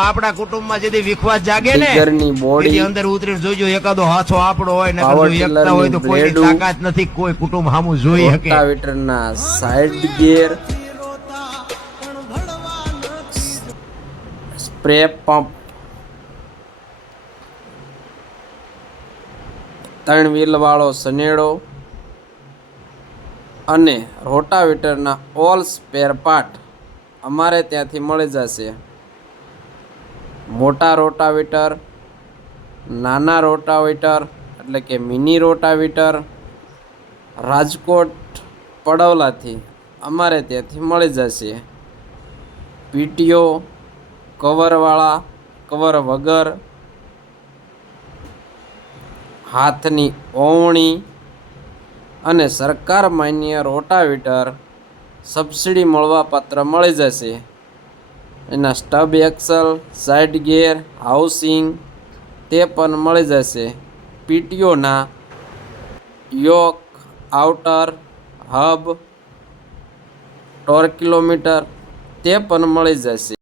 આપણા કુટુંબમાં જેથી વિખવાદ જાગે ને ટીગરની બોડી, એની અંદર ઉતરીને જોજો એકાદો હાથો આપણો હોય ને પાવર એકતા હોય તો ટીલરની કોઈની બ્લેડું, તાકાત નથી કોઈ કુટુંબ સામું જોઈ શકે. રોટાવેટરના side gear, spray pump, 3 wheel વાળો સનેડો અને રોટાવેટરના ઓલ સ્પેર પાર્ટ અમારે ત્યાંથી મળી જશે. મોટા રોટાવેટર, નાના રોટાવેટર એટલે કે મિની રોટાવેટર રાજકોટ પડવલાથી અમારે ત્યાંથી મળી જશે. પીટીઓ, કવરવાળા, કવર વગર, હાથની ઓવણી અને સરકાર માન્ય રોટાવેટર સબસિડી મળવાપાત્ર મળી જશે. એના stub axle, side gear, housing તે પણ મળી જશે. પીટીઓના યોક, આઉટર, હબ, ટોર કિલોમીટર તે પણ મળી જશે.